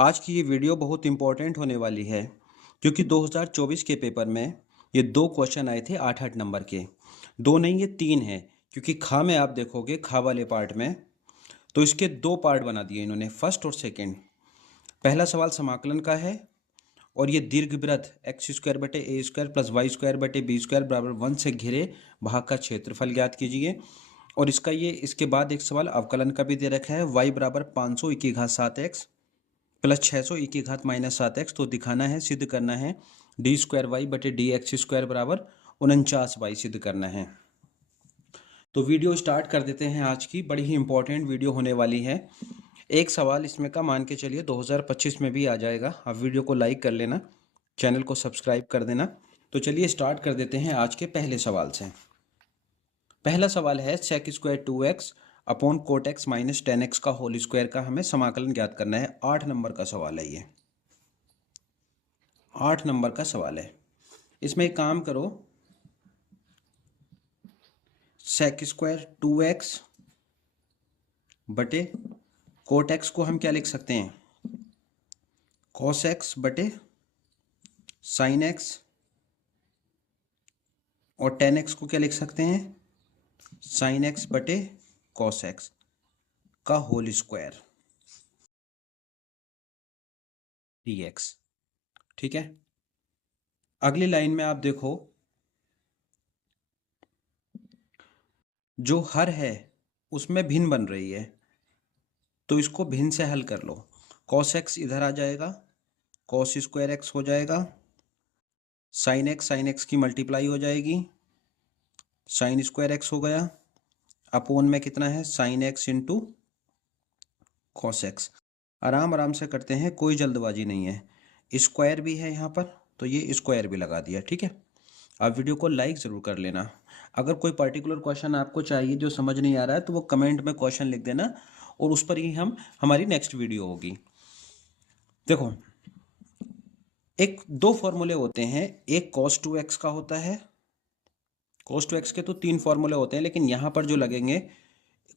आज की ये वीडियो बहुत इंपॉर्टेंट होने वाली है क्योंकि 2024 के पेपर में ये दो क्वेश्चन आए थे 8-8 नंबर के। दो नहीं, ये तीन हैं, क्योंकि खा में आप देखोगे खा वाले पार्ट में तो इसके दो पार्ट बना दिए इन्होंने, फर्स्ट और सेकंड। पहला सवाल समाकलन का है और ये दीर्घवृत्त एक्स स्क्वायर बटे ए स्क्वायर प्लस वाई स्क्वायर बटे बी स्क्वायर बराबर 1 से घिरे भाग का क्षेत्रफल ज्ञात कीजिए। और इसके बाद एक सवाल अवकलन का भी दे रखा है, वाई बराबर 500 की घात 7x प्लस 600 की घात -7x। तो दिखाना है, सिद्ध करना है डी स्क्वायर वाई बटे डी एक्स स्क्वायर बराबर 49y सिद्ध करना है। तो वीडियो स्टार्ट कर देते हैं। आज की बड़ी ही इंपॉर्टेंट वीडियो होने वाली है। एक सवाल इसमें का मान के चलिए 2025 में भी आ जाएगा। आप वीडियो को लाइक कर लेना, चैनल को सब्सक्राइब कर देना। तो चलिए स्टार्ट कर देते हैं आज के पहले सवाल से। पहला सवाल है sec square 2x upon cot x minus 10x का होल स्क्वायर का हमें समाकलन ज्ञात करना है। 8 नंबर का सवाल है ये, 8 नंबर का सवाल है। इसमें एक काम करो, सेक स्क्वायर 2x बटे कोट एक्स को हम क्या लिख सकते हैं, कॉस एक्स बटे साइन एक्स, और 10x को क्या लिख सकते हैं, साइन एक्स बटे कॉस एक्स का होल स्क्वायर dx। ठीक है, अगली लाइन में आप देखो, जो हर है उसमें भिन्न बन रही है, तो इसको भिन्न से हल कर लो। कॉस एक्स इधर आ जाएगा, कॉस स्क्वायर एक्स हो जाएगा, साइन एक्स की मल्टीप्लाई हो जाएगी, साइन स्क्वायर एक्स हो गया, अपोन में कितना है, sine x into cos x. आराम आराम से करते हैं, कोई जल्दबाजी नहीं है। स्क्वायर भी है यहाँ पर, तो ये स्क्वायर भी लगा दिया। ठीक है, आप वीडियो को लाइक ज़रूर कर लेना। अगर कोई पर्टिकुलर क्वेश्चन आपको चाहिए जो समझ नहीं आ रहा है, तो वो कमेंट में क्वेश्चन लिख देना और उस पर ही हमारी नेक्स्ट वीडियो होगी। देखो, एक दो फॉर्मूले होते हैं, एक cos 2x का होता है। cos 2x के तो 3 फॉर्मूले होते हैं, लेकिन यहाँ पर जो लगेंगे,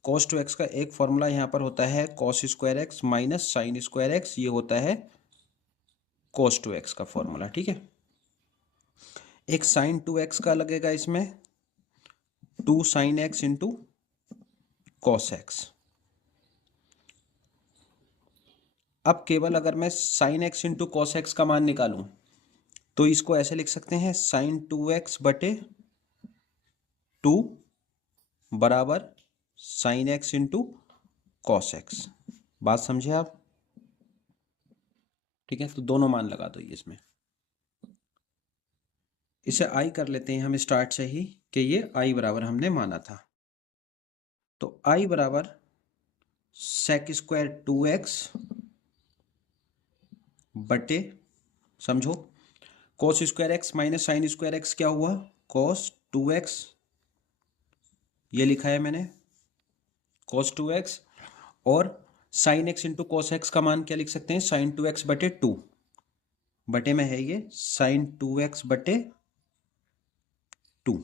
cos 2x का एक फॉर्मूला यहाँ पर होता है cos square x minus sine square x, ये होता है cos 2x का फॉर्मूला। ठीक है, एक साइन 2x का लगेगा इसमें, 2 sine x into cos x. अब केवल अगर मैं sine x into cos x का मान निकालूं, तो इसको ऐसे लिख सकते हैं, साइन 2x बटे 2 बराबर sine x into cos x. बात समझे आप? ठीक है, तो दोनों मान लगा दो इसमें। इसे आई कर लेते हैं हम स्टार्ट से ही, कि ये आई बराबर हमने माना था। तो आई बराबर सेक स्क्वायर 2x बटे, समझो, cos square x minus sine square x क्या हुआ, कॉस 2x, ये लिखा है मैंने कॉस 2x, और sine x into cos x का मान क्या लिख सकते हैं, साइन 2x बटे 2, बटे में है ये साइन 2x बटे 2,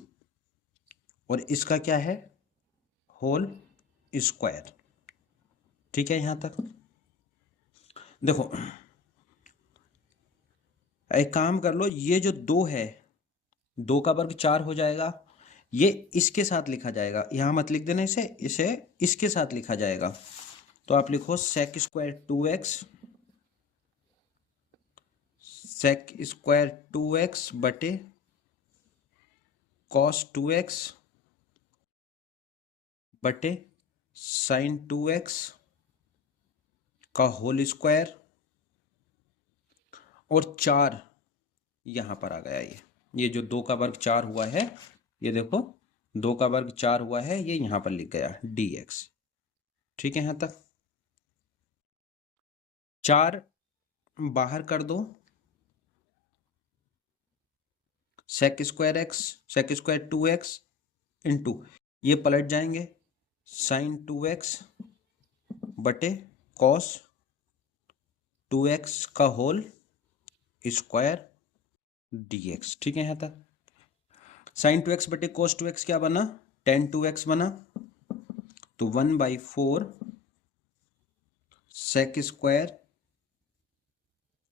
और इसका क्या है, होल स्क्वायर। ठीक है, यहां तक देखो, एक काम कर लो, ये जो 2 है, 2 का वर्ग 4 हो जाएगा, ये इसके साथ लिखा जाएगा, यहां मत लिख देना इसे, इसे इसके साथ लिखा जाएगा। तो आप लिखो सेक स्क्वायर 2x, सेक स्क्वायर 2x बटे कॉस 2x बटे साइन 2x का होल स्क्वायर, और 4 यहां पर आ गया। ये जो 2 का वर्ग 4 हुआ है, ये देखो 2 का वर्ग 4 हुआ है, ये यहां पर लिख गया dx। ठीक है, यहां तक 4 बाहर कर दो, sec square x, sec square 2x into, ये पलट जाएंगे, साइन 2x बटे कॉस 2x का होल स्क्वायर dx। ठीक है, यहां तक साइन 2x बटे कॉस 2x क्या बना, टेन 2x बना, तो 1/4 सेक स्क्वायर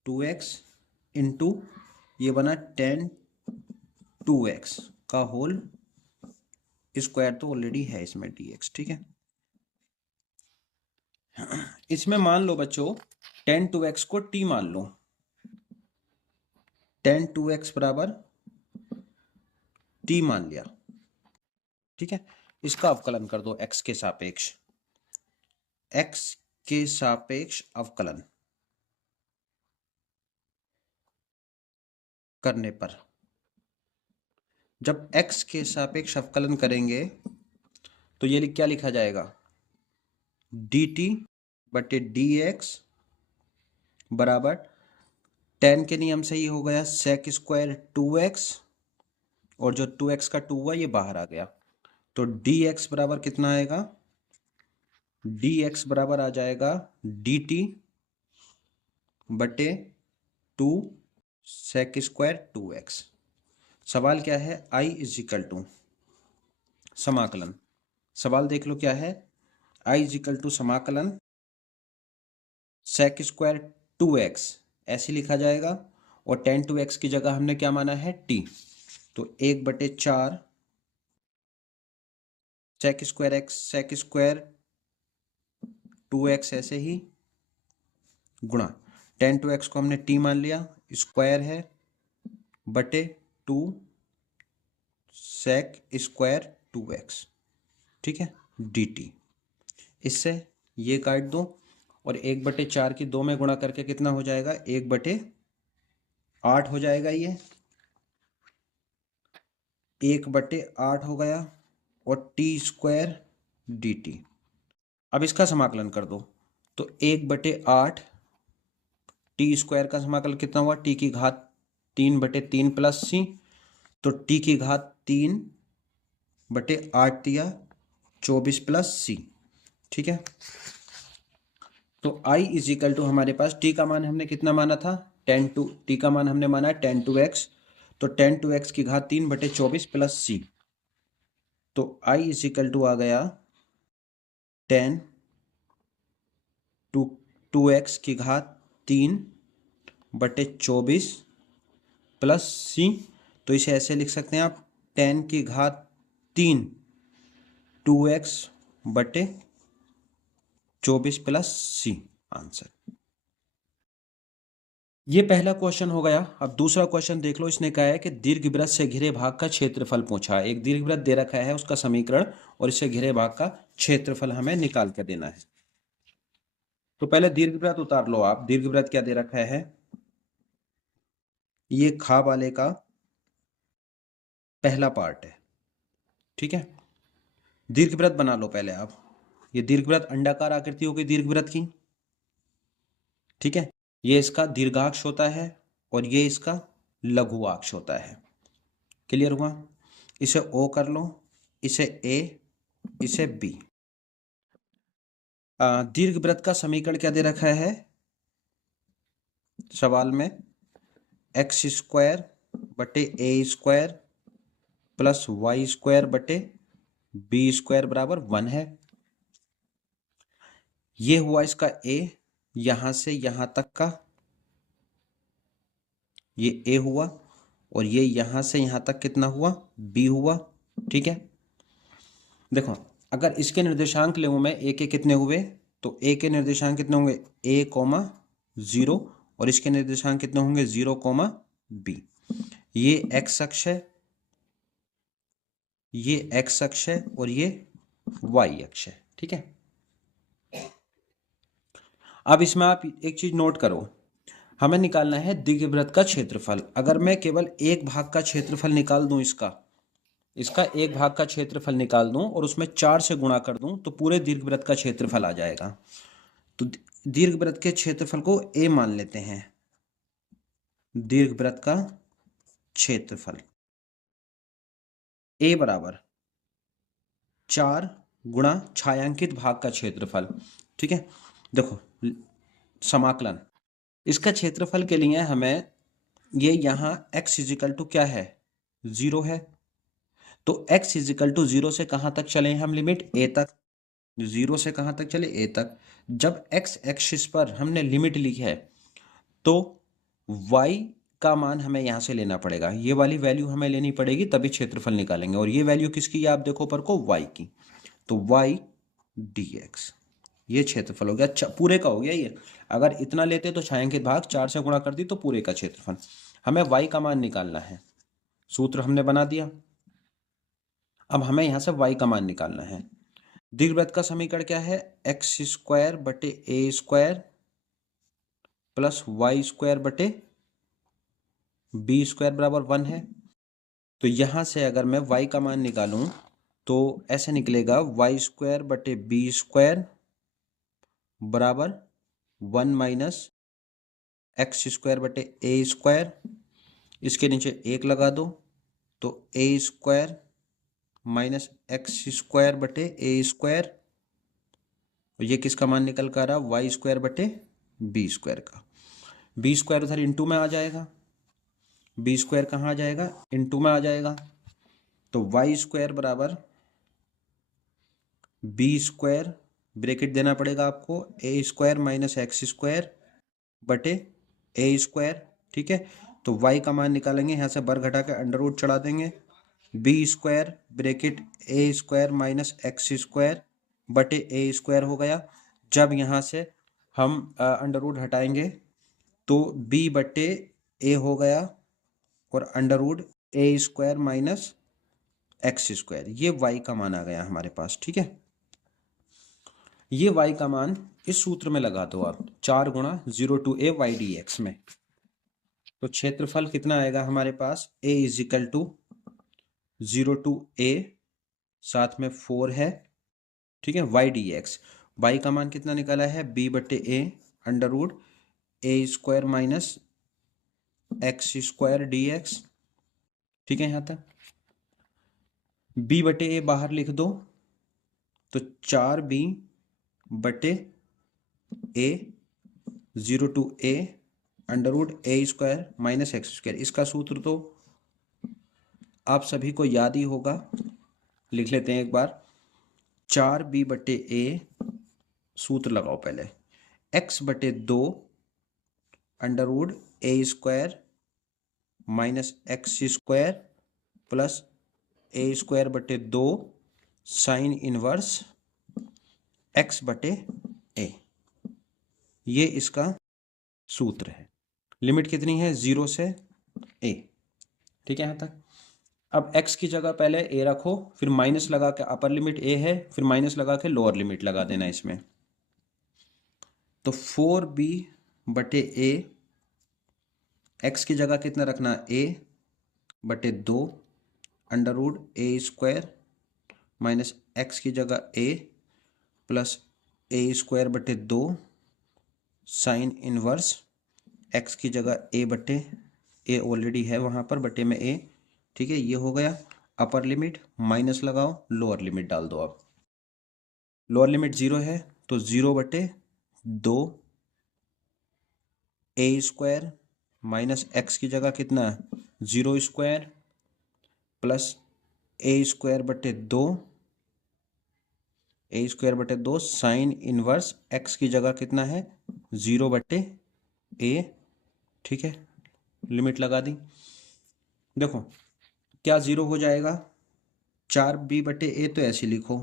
2x इंटू ये बना tan 2x का होल स्क्वायर, तो ऑलरेडी है इसमें dx, ठीक है। इसमें मान लो बच्चों tan 2x को t मान लो, tan 2x बराबर t मान लिया, ठीक है। इसका अवकलन कर दो x के सापेक्ष, x के सापेक्ष अवकलन करने पर, जब x के सापेक्ष अवकलन करेंगे तो ये क्या लिखा जाएगा, dt बटे dx बराबर tan के नियम से ही हो गया sec स्क्वायर 2x, और जो 2x का 2 हुआ ये बाहर आ गया, तो dx बराबर कितना आएगा, dx बराबर आ जाएगा dt बटे 2 sec स्क्वायर 2x। सवाल क्या है, I इज इक्वल टू समाकलन, सवाल देख लो क्या है, I इज इक्वल टू समाकलन sec स्क्वायर 2x ऐसे लिखा जाएगा, और tan 2x की जगह हमने क्या माना है t, तो 1/4 sec square x sec square 2x ऐसे ही गुणा tan 2x को हमने t मान लिया, स्क्वायर है बटे 2 sec स्क्वायर 2x, ठीक है, dt। इससे ये काट दो और 1/4 की 2 में गुणा करके कितना हो जाएगा, 1/8 हो जाएगा, ये 1/8 हो गया, और t स्क्वायर dt। अब इसका समाकलन कर दो, तो 1/8 टी स्क्वायर का समाकलन कितना हुआ, t की घात 3/3 प्लस c, तो t की घात 3/8 दिया 24 प्लस c, ठीक है। तो I इज इक्वल टू हमारे पास t का मान हमने कितना माना था, t का मान हमने माना है tan 2x, तो tan 2x की घात 3/24 प्लस c, तो I इज इक्वल टू आ गया tan 2x की घात 3/24 प्लस c, तो इसे ऐसे लिख सकते हैं आप, tan की घात 3 2x/24 प्लस c, आंसर। ये पहला क्वेश्चन हो गया। अब दूसरा क्वेश्चन देख लो, इसने कहा है कि दीर्घवृत्त से घिरे भाग का क्षेत्रफल पूछा। एक दीर्घवृत्त दे रखा है, उसका समीकरण और इससे घिरे भाग का क्षेत्रफल हमें निकाल कर देना है। तो पहले दीर्घवृत्त उतार लो आप। दीर्घवृत्त क्या दे रखा है, ये खा वाले का पहला पार्ट है, ठीक है। दीर्घवृत्त बना लो पहले आप। ये दीर्घवृत्त अंडाकार आकृति होगी दीर्घवृत्त की, ठीक है। ये इसका दीर्घाक्ष होता है और ये इसका लघु अक्ष होता है। क्लियर हुआ? इसे O कर लो, इसे A, इसे B। दीर्घवृत्त का समीकरण क्या दे रखा है सवाल में, x स्क्वायर बटे a square plus y square बटे b स्क्वायर बराबर 1 है। ये हुआ इसका a, यहां से यहां तक का ये a हुआ, और ये यहां से यहां तक कितना हुआ, b हुआ, ठीक है। देखो अगर इसके निर्देशांक ले मैं a के कितने हुए, तो a के निर्देशांक कितने होंगे, a, 0, और इसके निर्देशांक कितने होंगे, 0, b। ये x अक्ष है, ये x अक्ष है, और ये y अक्ष है, ठीक है। अब इसमें आप एक चीज नोट करो, हमें निकालना है दीर्घवृत्त का क्षेत्रफल। अगर मैं केवल एक भाग का क्षेत्रफल निकाल दूं, इसका एक भाग का क्षेत्रफल निकाल दूं और उसमें 4 से गुणा कर दूं, तो पूरे दीर्घवृत्त का क्षेत्रफल आ जाएगा। तो दीर्घवृत्त के क्षेत्रफल को a मान लेते हैं। दीर्घवृत्त का क्षेत्रफल a बराबर 4 गुणा छायांकित भाग का क्षेत्रफल, ठीक है। देखो समाकलन, इसका क्षेत्रफल के लिए हमें ये यहां x इजिकल टू क्या है, 0 है, तो x इजिकल टू 0 से कहां तक चले हम, लिमिट a तक। 0 से कहां तक चले, a तक। जब x एक्सिस पर हमने लिमिट ली है, तो y का मान हमें यहाँ से लेना पड़ेगा, ये वाली वैल्यू हमें लेनी पड़ेगी, तभी क्षेत्रफल निकालेंगे। और ये वैल्यू किसकी है आप देखो पर को, y की। तो y dx ये क्षेत्रफल हो गया, पूरे का हो गया ये। अगर इतना लेते तो छायांकित भाग 4 से गुणा कर दी तो पूरे का क्षेत्रफल। हमें y का मान निकालना है, सूत्र हमने बना दिया। अब हमें यहाँ से y का मान निकालना है। दीर्घवृत्त का समीकरण क्या है, एक्स स्क्वायर बटे ए स्क्वायर प्लस वाई स्क्वायर बटे बी स्क्वायर बराबर 1 है। तो यहाँ से अगर मैं y का मान निकालूं तो ऐसे निकलेगा वाई स्क्वायर बटे बी स्क्वायर बराबर 1 माइनस एक्स स्क्वायर बटे ए स्क्वायर। इसके नीचे 1 लगा दो तो ए स्क्वायर माइनस एक्स स्क्वायर बटे ए स्क्वायर। ये किसका मान निकल कर आ रहा, वाई स्क्वायर बटे बी स्क्वायर का। बी स्क्वायर उधर इंटू में आ जाएगा, बी स्क्वायर कहाँ आ जाएगा, इंटू में आ जाएगा। तो वाई स्क्वायर बराबर बी स्क्वायर, ब्रैकेट देना पड़ेगा आपको, ए स्क्वायर माइनस एक्स स्क्वायर बटे ए स्क्वायर। ठीक है, तो वाई का मान निकालेंगे, यहाँ से बर घटा के अंडर रूट चढ़ा देंगे। बी स्क्वायर ब्रैकेट ए स्क्वायर माइनस एक्स स्क्वायर बटे ए स्क्वायर हो गया। जब यहाँ से हम अंडर रूट हटाएंगे तो बी बटे ए हो गया और अंडर रूट ए स्क्वायर माइनस एक्स स्क्वायर, ये वाई का मान आ गया हमारे पास। ठीक है, ये y का मान इस सूत्र में लगा दो आप, 4 गुणा 0 टू a y dx में। तो क्षेत्रफल कितना आएगा हमारे पास, a is equal to 0 to a, साथ में 4 है। ठीक है, y dx, y का मान कितना निकाला है, b बटे a under root A square minus x square dx। ठीक है, यहाँ तक b बटे a बाहर लिख दो तो 4b बटे a 0 to a under root A square minus x square. इसका सूत्र तो आप सभी को याद ही होगा, लिख लेते हैं एक बार। 4b बटे a, सूत्र लगाओ पहले, x बटे 2 under root A square minus x square plus a square बटे 2 साइन इनवर्स x बटे a, ये इसका सूत्र है। लिमिट कितनी है, 0 से a। ठीक है, यहाँ तक। अब x की जगह पहले a रखो, फिर माइनस लगा के, अपर लिमिट a है, फिर माइनस लगा के लोअर लिमिट लगा देना इसमें। तो 4b बटे a, x की जगह कितना रखना, a बटे 2 अंडर रूट ए स्क्वायर माइनस एक्स की जगह a प्लस ए स्क्वायर बटे 2 साइन इनवर्स x की जगह a बटे a ऑलरेडी है वहाँ पर, बटे में a। ठीक है, ये हो गया अपर लिमिट, माइनस लगाओ, लोअर लिमिट डाल दो। आप लोअर लिमिट 0 है तो 0 बटे 2 ए स्क्वायर माइनस एक्स की जगह कितना, 0 स्क्वायर प्लस ए स्क्वायर बटे 2, ए स्क्वायर बटे 2 साइन इनवर्स एक्स की जगह कितना है, 0 बटे a। ठीक है, लिमिट लगा दी। देखो क्या 0 हो जाएगा, 4b बटे a, तो ऐसे लिखो,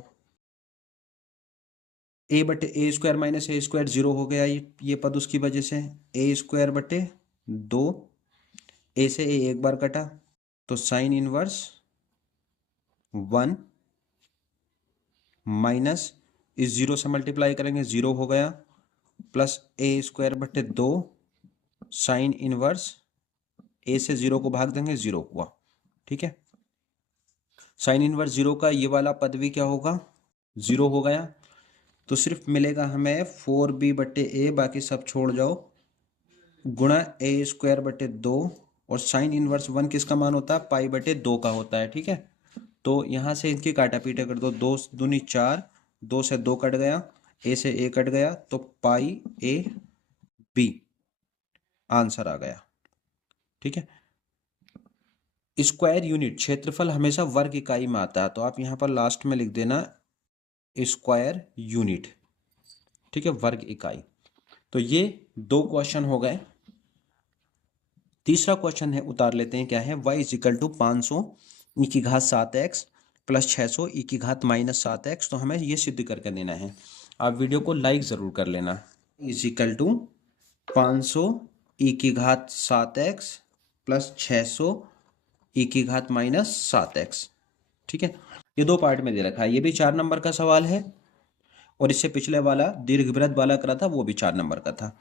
a बटे ए स्क्वायर माइनस ए स्क्वायर 0 हो गया, ये पद उसकी वजह से। ए स्क्वायर बटे 2, a से a एक बार कटा तो साइन इनवर्स 1 माइनस इस 0 से मल्टीप्लाई करेंगे 0 हो गया, प्लस ए स्क्वायर बटे 2 साइन इनवर्स, a से 0 को भाग देंगे 0 हुआ। ठीक है, साइन इनवर्स 0 का ये वाला पद भी क्या होगा, 0 हो गया। तो सिर्फ मिलेगा हमें 4b बटे a, बाकी सब छोड़ जाओ, गुणा ए स्क्वायर बटे 2, और साइन इनवर्स 1 किसका मान होता है, पाई बटे 2 का होता है। ठीक है, तो यहाँ से इनकी काटा पीटा कर दो, 2 दूनी 4, 2 से 2 कट गया, a से a कट गया, तो पाई a b आंसर आ गया। ठीक है, स्क्वायर यूनिट, क्षेत्रफल हमेशा वर्ग इकाई में आता है, तो आप यहाँ पर लास्ट में लिख देना स्क्वायर यूनिट। ठीक है, वर्ग इकाई। तो ये 2 क्वेश्चन हो गए। तीसरा क्वेश्चन है, उतार लेते हैं, क्या है, y इज इक्वल टू 500 ई की घात 7x प्लस 600 ई की घात माइनस 7x। तो हमें ये सिद्ध करके देना है। आप वीडियो को लाइक ज़रूर कर लेना। इज इक्वल टू 500 ई की घात 7x प्लस 600 ई की घात माइनस 7x। ठीक है, ये दो पार्ट में दे रखा है। ये भी 4 नंबर का सवाल है और इससे पिछले वाला दीर्घवृत्त वाला करा था, वो भी 4 नंबर का था।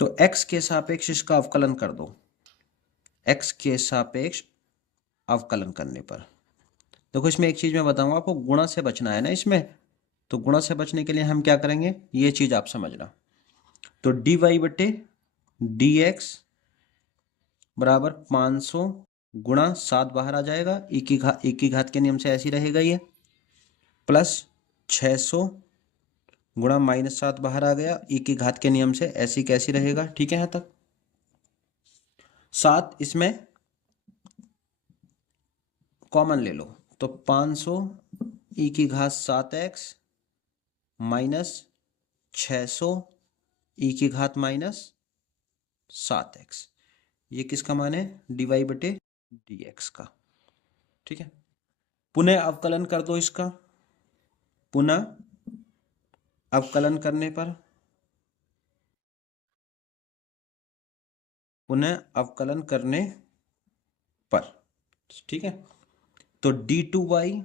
तो x के सापेक्ष इसका अवकलन कर दो। x के सापेक्ष अवकलन करने पर देखो, इसमें एक चीज मैं बताऊंगा आपको, गुणा से बचना है ना इसमें। तो गुणा से बचने के लिए हम क्या करेंगे, ये चीज आप समझना। तो dy बटे dx बराबर 500 गुणा 7 बाहर आ जाएगा, ई की घात के नियम से ऐसी रहेगा ये, प्लस 600 गुणा माइनस 7 बाहर आ गया, ई की घात के नियम से ऐसी कैसी रहेगा। ठीक है, यहां तक 7 इसमें कॉमन ले लो, तो 500 ई की घात 7x माइनस 600 ई की घात माइनस 7x। ये किसका मान है, dy बटे dx का। ठीक है, पुनः अवकलन कर दो इसका। पुनः अवकलन करने पर, पुनः अवकलन करने पर, ठीक है, तो d2y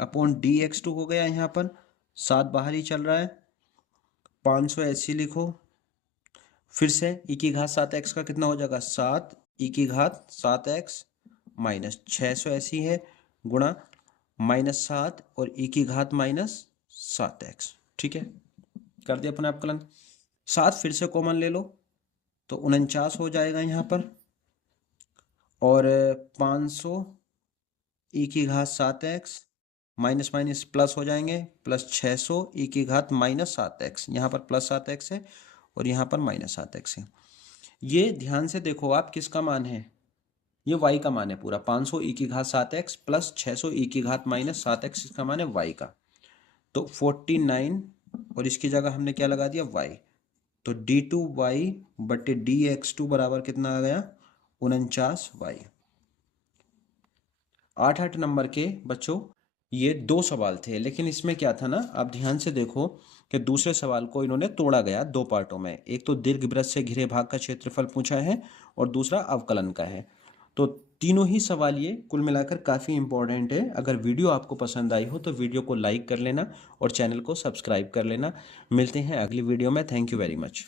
अपॉन dx2 हो गया। यहां पर 7 बाहर ही चल रहा है, 500 ऐसी लिखो। फिर से ई की घात 7x का कितना हो जाएगा, 7 ई की घात 7x माइनस 600 ऐसी है, गुणा माइनस 7 और ई की घात माइनस 7x। ठीक है, कर दिया अपना अवकलन। 7 फिर से कॉमन ले लो, तो 49 हो जाएगा यहाँ पर, और 500 ई की घात 7x माइनस माइनस प्लस हो जाएंगे, प्लस 600 ई की घात माइनस 7x। यहाँ पर प्लस 7x है और यहाँ पर माइनस 7x है। ये ध्यान से देखो आप, किसका मान है, ये y का मान है पूरा। 500 ई की घात 7x प्लस 600 ई की घात माइनस 7x, इसका मान है y का। तो 49 और इसकी जगह हमने क्या लगा दिया, y। तो d2y बटे dx2 बराबर कितना आ गया, 49y। 8 नंबर के बच्चों ये 2 सवाल थे, लेकिन इसमें क्या था ना, आप ध्यान से देखो कि दूसरे सवाल को इन्होंने तोड़ा गया 2 पार्टों में। एक तो दीर्घवृत्त से घिरे भाग का क्षेत्रफल पूछा है और दूसरा अवकलन का है। तो तीनों ही सवाल ये कुल मिलाकर काफ़ी इंपॉर्टेंट है। अगर वीडियो आपको पसंद आई हो तो वीडियो को लाइक कर लेना और चैनल को सब्सक्राइब कर लेना। मिलते हैं अगली वीडियो में। Thank you very much.